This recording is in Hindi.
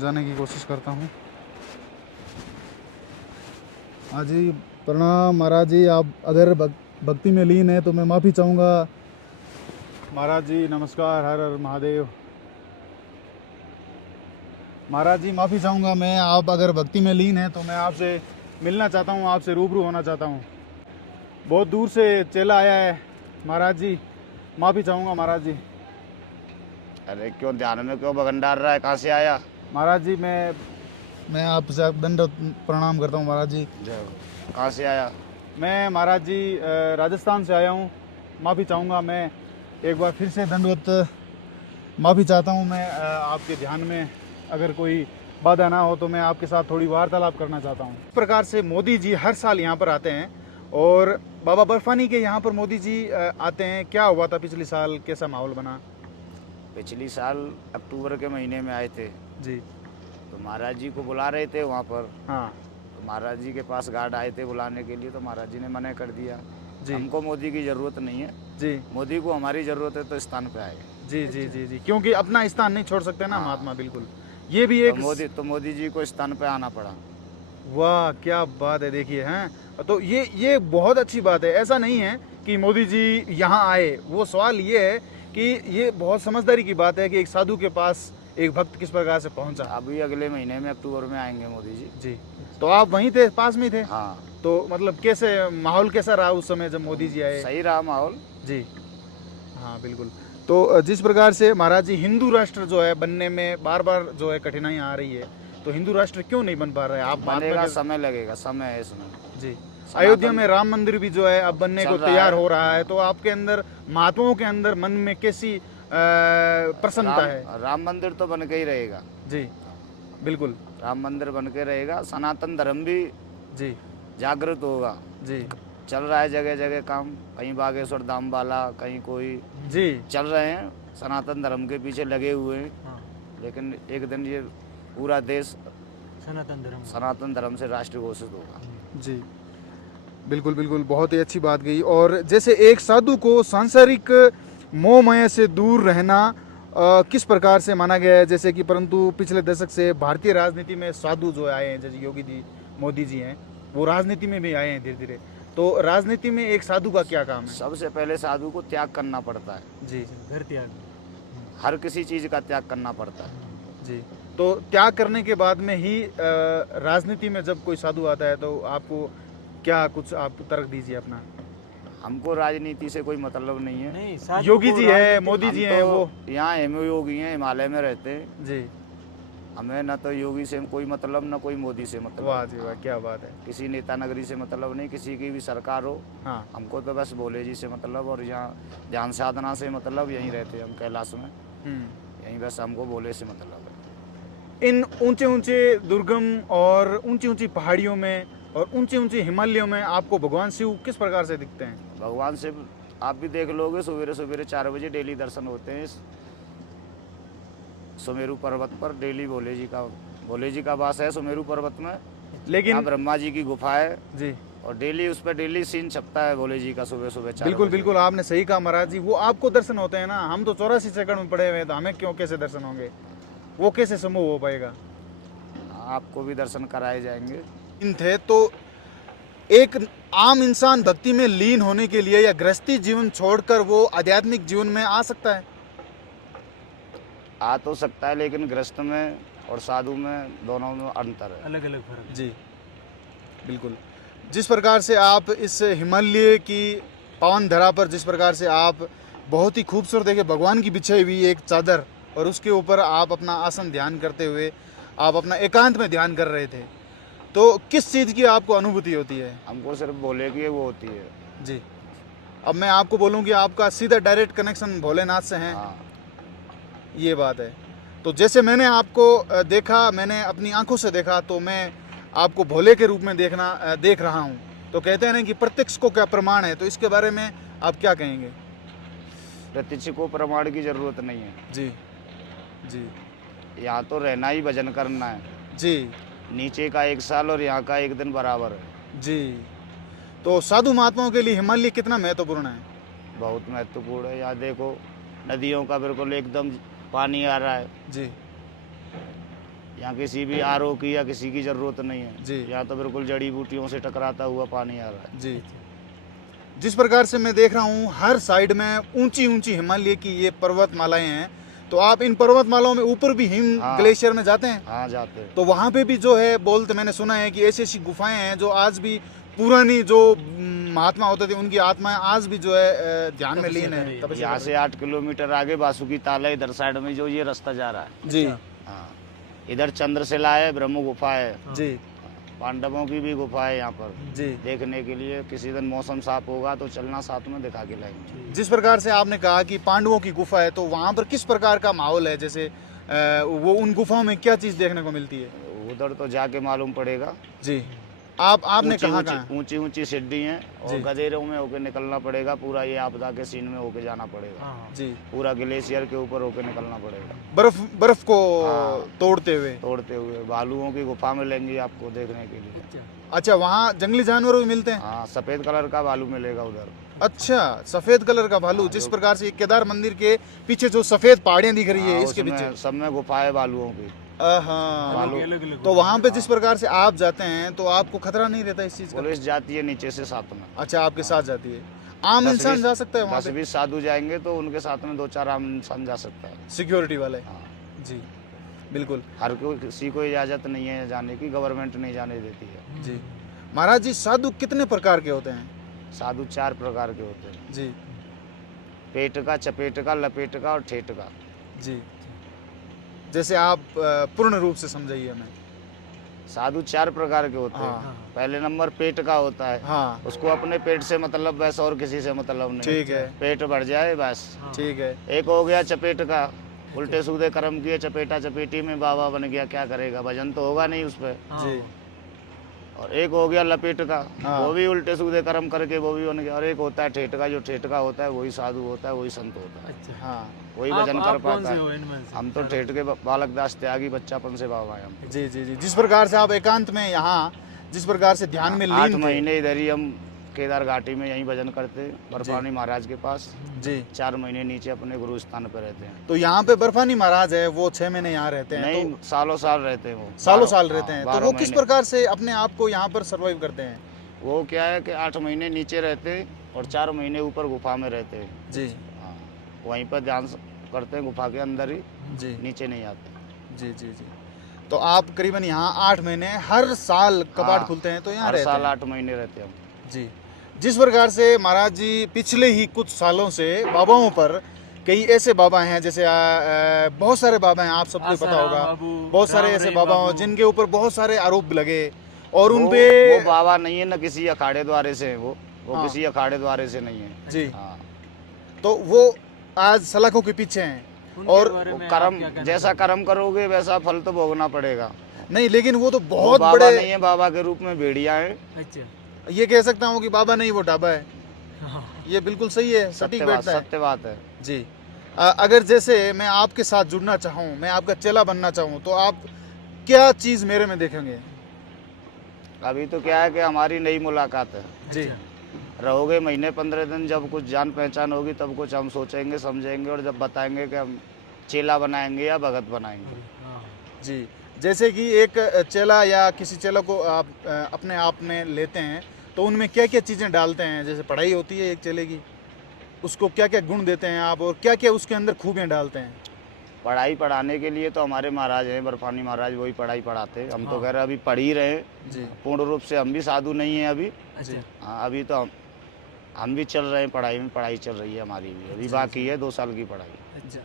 जाने की कोशिश करता हूँ। हाँ जी, प्रणाम महाराज जी। आप अगर भक्ति में लीन है तो मैं माफ़ी चाहूँगा। महाराज जी नमस्कार, हर हर महादेव। महाराज जी माफ़ी चाहूँगा मैं, आप अगर भक्ति में लीन है तो मैं आपसे मिलना चाहता हूँ, आपसे रूबरू होना चाहता हूँ। बहुत दूर से चेला आया है महाराज जी, माफ़ी चाहूँगा महाराज जी। अरे क्यों ध्यान में क्यों बगन डाल रहा है? कहाँ से आया? महाराज जी मैं आपसे दंडवत प्रणाम करता हूँ महाराज जी। जय हो। कहाँ से आया? मैं महाराज जी राजस्थान से आया हूँ, माफ़ी चाहूँगा मैं एक बार फिर से दंडवत माफ़ी चाहता हूँ मैं। आपके ध्यान में अगर कोई बाधा ना हो तो मैं आपके साथ थोड़ी वार्तालाप करना चाहता हूँ। इस प्रकार से मोदी जी हर साल यहाँ पर आते हैं और बाबा बर्फानी के यहाँ पर मोदी जी आते हैं। क्या हुआ था पिछले साल, कैसा माहौल बना? पिछली साल अक्टूबर के महीने में आए थे जी तो महाराज जी को बुला रहे थे वहाँ पर। हाँ तो महाराज जी के पास गार्ड आए थे बुलाने के लिए, तो महाराज जी ने मना कर दिया। जी हमको मोदी की ज़रूरत नहीं है, जी मोदी को हमारी ज़रूरत है, तो स्थान पे आए। जी जी जी जी, क्योंकि अपना स्थान नहीं छोड़ सकते ना हाँ। महात्मा, बिल्कुल। ये भी तो एक मोदी जी को स्थान पे आना पड़ा। वाह क्या बात है, देखिए हैं। तो ये बहुत अच्छी बात है। ऐसा नहीं है कि मोदी जी यहाँ आए, वो सवाल ये है कि ये बहुत समझदारी की बात है कि एक साधु के पास एक भक्त किस प्रकार से पहुंचा। अभी अगले महीने में अक्टूबर में आएंगे मोदी जी। जी, तो आप वहीं थे, पास में ही थे? हाँ। तो मतलब कैसे माहौल कैसा रहा उस समय जब मोदी जी आए? सही रहा माहौल। जी हाँ बिल्कुल। तो जिस प्रकार से महाराज जी हिंदू राष्ट्र जो है बनने में बार बार जो है कठिनाइयाँ आ रही है, तो हिंदू राष्ट्र क्यों नहीं बन पा रहा है? आप बनेगा, समय लगेगा, समय है इसमें। जी, अयोध्या में राम मंदिर भी जो है अब बनने को तैयार हो रहा है, तो आपके अंदर, महात्माओं के अंदर मन में कैसी प्रसन्नता है? राम मंदिर तो बन के ही रहेगा। जी बिल्कुल। राम मंदिर बन के रहेगा, सनातन धर्म भी जी जागृत होगा। जी चल रहा है जगह जगह काम, कहीं बागेश्वर धाम वाला, कहीं कोई जी चल रहे हैं, सनातन धर्म के पीछे लगे हुए हैं। हाँ। लेकिन एक दिन ये पूरा देश सनातन धर्म से राष्ट्र घोषित होगा। जी बिल्कुल बिल्कुल, बहुत ही अच्छी बात कही। और जैसे एक साधु को सांसारिक मोह माया से दूर रहना किस प्रकार से माना गया है, जैसे कि परंतु पिछले दशक से भारतीय राजनीति में साधु जो आए हैं, जैसे योगी जी, मोदी जी हैं, वो राजनीति में भी आए हैं धीरे धीरे। तो राजनीति में एक साधु का क्या काम है? सबसे पहले साधु को त्याग करना पड़ता है। जी घर त्याग। हर किसी चीज़ का त्याग करना पड़ता है। जी, तो त्याग करने के बाद में ही राजनीति में जब कोई साधु आता है तो आपको क्या, कुछ आप तर्क दीजिए अपना। हमको राजनीति से कोई मतलब नहीं है। नहीं, साधु योगी को जी है, राजनीति- मोदी हम जी हैं, तो वो यहाँ हेमू योगी हैं, हिमालय में रहते हैं। जी, हमें न तो योगी से कोई मतलब, न कोई मोदी से मतलब। वाह जी वाह, क्या बात है। किसी नेता नगरी से मतलब नहीं, किसी की भी सरकार हो। हाँ हमको तो बस भोले जी से मतलब, और यहाँ ध्यान साधना से मतलब। यहीं रहते हैं हम कैलाश में, यहीं बस हमको भोले से मतलब है। इन ऊंचे ऊंचे दुर्गम और ऊंची ऊंची पहाड़ियों में और ऊंचे ऊंचे हिमालयों में आपको भगवान शिव किस प्रकार से दिखते हैं? भगवान से आप भी देख लोगे, सवेरे सवेरे 4 बजे डेली दर्शन होते हैं सुमेरु पर्वत पर। डेली भोले जी का वास है सुमेरु पर्वत में। लेकिन यहाँ ब्रह्मा जी की गुफा है जी और डेली उस पर डेली सीन छपता है भोले जी का, सुबह सुबह 4 बिल्कुल बजे। बिल्कुल, आपने सही कहा महाराज जी। वो आपको दर्शन होते हैं ना, हम तो 84 चक्कर में पड़े हुए हैं, तो हमें क्यों, कैसे दर्शन होंगे? वो कैसे संभव हो पाएगा? आपको भी दर्शन कराए जाएंगे। इन थे तो एक आम इंसान भक्ति में लीन होने के लिए या गृहस्थी जीवन छोड़कर वो आध्यात्मिक जीवन में आ सकता है? आ तो सकता है, लेकिन गृहस्थ में और साधु में दोनों में अंतर है। अलग अलग फर्क। जी बिल्कुल। जिस प्रकार से आप इस हिमालय की पावन धरा पर, जिस प्रकार से आप बहुत ही खूबसूरत, देखिए भगवान की बिछाई हुई एक चादर, और उसके ऊपर आप अपना आसन ध्यान करते हुए आप अपना एकांत में ध्यान कर रहे थे, तो किस चीज़ की आपको अनुभूति होती है? हमको सिर्फ भोले की वो होती है। जी, अब मैं आपको बोलूँ कि आपका सीधा डायरेक्ट कनेक्शन भोलेनाथ से है, हाँ। ये बात है। तो जैसे मैंने आपको देखा, मैंने अपनी आंखों से देखा, तो मैं आपको भोले के रूप में देख रहा हूँ। तो कहते हैं ना कि प्रत्यक्ष को क्या प्रमाण है, तो इसके बारे में आप क्या कहेंगे? प्रत्यक्ष को प्रमाण की जरूरत नहीं है। जी जी यहाँ तो रहना ही भजन करना है। जी नीचे का 1 साल और यहाँ का 1 दिन बराबर है। जी, तो साधु महात्माओं के लिए हिमालय कितना महत्वपूर्ण है? बहुत महत्वपूर्ण है। यहाँ देखो, नदियों का बिल्कुल एकदम पानी आ रहा है। जी यहाँ किसी भी आरओ की या किसी की ज़रूरत नहीं है जी। यहाँ तो बिल्कुल जड़ी बूटियों से टकराता हुआ पानी आ रहा है। जी। जिस प्रकार से मैं देख रहा हूँ हर साइड में ऊंची ऊंची हिमालय की ये पर्वतमालाएं हैं, तो आप इन पर्वतमालाओं में ऊपर भी हिम हाँ। ग्लेशियर में जाते हैं? हाँ जाते हैं। तो वहाँ पे भी जो है बोलते मैंने सुना है कि ऐसी ऐसी गुफाएं हैं जो आज भी पुरानी जो महात्मा होते थे उनकी आत्माएं आज भी जो है ध्यान में लीन है। तपस्या यहाँ कर से 8 किलोमीटर आगे बासुकी ताला इधर साइड में जो ये रास्ता जा रहा है। रही है। जी हाँ इधर चंद्रशिला है, ब्रह्म गुफा है, जी पांडवों की भी गुफा है यहाँ पर जी। देखने के लिए। किसी दिन मौसम साफ होगा तो चलना, साथ में दिखा के लाएंगे। जिस प्रकार से आपने कहा कि पांडवों की गुफा है, तो वहाँ पर किस प्रकार का माहौल है? जैसे वो उन गुफाओं में क्या चीज़ देखने को मिलती है? उधर तो जाके मालूम पड़ेगा। जी आपने कहा कहाँ? ऊंची ऊंची सीढ़ी हैं जी। और गधेरों में होके निकलना पड़ेगा। पूरा ये आपदा के सीन में होके जाना पड़ेगा। जी पूरा ग्लेशियर के ऊपर होके निकलना पड़ेगा, बर्फ को हाँ। तोड़ते हुए। तोड़ते हुए बालुओं की गुफा में लेंगे आपको देखने के लिए। अच्छा वहाँ जंगली जानवर भी मिलते हैं? हाँ सफेद कलर का बालू मिलेगा उधर। अच्छा सफेद कलर का भालू, जिस प्रकार से केदार मंदिर के पीछे जो सफेद पहाड़ियाँ दिख रही है हाँ, इसके उसमें पीछे। सब में गुफा है बालुओं की। हाँ बालू तो वहाँ पे जिस प्रकार से आप जाते हैं तो आपको खतरा नहीं रहता इस चीज़ का? पुलिस जाती है नीचे से साथ में। अच्छा आपके साथ जाती है? आम इंसान जा सकता है वहाँ 10-20 साधु जाएंगे तो उनके साथ में 2-4 आम इंसान जा सकता है। सिक्योरिटी वाले? हाँ जी बिल्कुल। हर किसी को इजाज़त नहीं है जाने की, गवर्नमेंट नहीं जाने देती है। जी महाराज जी साधु कितने प्रकार के होते हैं? साधु 4 प्रकार के होते हैं। जी पेट का, चपेट का, लपेट का और ठेठ का। जी जैसे आप पूर्ण रूप से समझाइए हमें। साधु 4 प्रकार के होते हैं। हाँ पहले नंबर पेट का होता है, हाँ उसको अपने पेट से मतलब बस, और किसी से मतलब नहीं। ठीक है पेट भर जाए बस। ठीक है। एक हो गया चपेट का, उल्टे सूदे कर्म किए, चपेटा चपेटी में बाबा बन गया, क्या करेगा, भजन तो होगा नहीं उस पर। जी और एक हो गया लपेट का, हाँ। वो भी उल्टे सूदे कर्म करके वो भी बन गया। और एक होता है ठेठ का, जो ठेठ का होता है वही साधु होता है, वही संत होता है, अच्छा हाँ वही भजन कर पाता है। इनमें से? हम तो ठेठ के बालक दास त्यागी बच्चापन से बाबा हैं हम। जी जी जी। जिस प्रकार से आप एकांत में यहाँ जिस प्रकार से ध्यान में 8 लीन थे। महीने इधर ही हम केदार घाटी में यहीं भजन करते, बर्फानी महाराज के पास। जी 4 महीने नीचे अपने गुरु स्थान पर रहते हैं। तो यहाँ पे बर्फानी महाराज है वो 6 महीने यहाँ रहते हैं? नहीं तो सालों साल रहते हैं वो। सालों 12 साल रहते हैं। तो 12 वो किस महीने। प्रकार से अपने आप को यहाँ पर सरवाइव करते हैं? वो क्या है कि 8 महीने नीचे रहते हैं और 4 महीने ऊपर गुफा में रहते हैं। जी हाँ वहीं पर ध्यान करते हैं, गुफा के अंदर ही, जी नीचे नहीं आते। जी जी जी। तो आप करीबन यहाँ 8 महीने हर साल कपाट हाँ, खुलते हैं तो यहाँ हर रहते साल हैं? 8 महीने रहते हैं हम। जी जिस प्रकार से महाराज जी पिछले ही कुछ सालों से बाबाओं पर कई ऐसे बाबा हैं, जैसे बहुत सारे बाबा हैं, आप सबको पता आसाराम होगा, बाबू, बहुत सारे राम ऐसे रहीम बाबा हैं बाबू। जिनके ऊपर बहुत सारे आरोप लगे और उन वो पे बाबा नहीं है ना किसी अखाड़े द्वारे से है वो हाँ। किसी अखाड़े द्वारे से नहीं है। जी हाँ तो वो आज सलाखों के पीछे हैं। उनके और बारे वो में आप कर्म क्या कहना जैसा कर्म करोगे वैसा फल तो भोगना पड़ेगा। नहीं लेकिन वो तो वो बहुत बाबा बड़े, नहीं है, बाबा के रूप में भेड़िया है। अच्छा ये कह सकता हूँ कि बाबा नहीं वो ढाबा है। हाँ। ये बिल्कुल सही है, सटीक बैठता है। सत्य बात है। जी अगर जैसे मैं आपके साथ जुड़ना चाहूँ, मैं आपका चेला बनना चाहूँ, तो आप क्या चीज़ मेरे में देखेंगे? अभी तो क्या है कि हमारी नई मुलाकात है। जी रहोगे महीने 15 दिन, जब कुछ जान पहचान होगी तब कुछ हम सोचेंगे समझेंगे और जब बताएंगे कि हम चेला बनाएंगे या भगत बनाएंगे। हाँ। जी जैसे कि एक चेला या किसी चेला को आप अपने आप में लेते हैं तो उनमें क्या क्या चीज़ें डालते हैं? जैसे पढ़ाई होती है एक चेले की, उसको क्या क्या गुण देते हैं आप और क्या क्या उसके अंदर खूबियाँ डालते हैं? पढ़ाई पढ़ाने के लिए तो हमारे महाराज हैं, बर्फानी महाराज, वही पढ़ाई पढ़ाते हैं। हम तो हाँ। कह रहे अभी पढ़ ही रहे हैं, जी पूर्ण रूप से हम भी साधु नहीं हैं अभी। अच्छा हाँ अभी तो हम भी चल रहे हैं पढ़ाई में, पढ़ाई चल रही है हमारी भी, अभी बाकी है 2 साल की पढ़ाई। अच्छा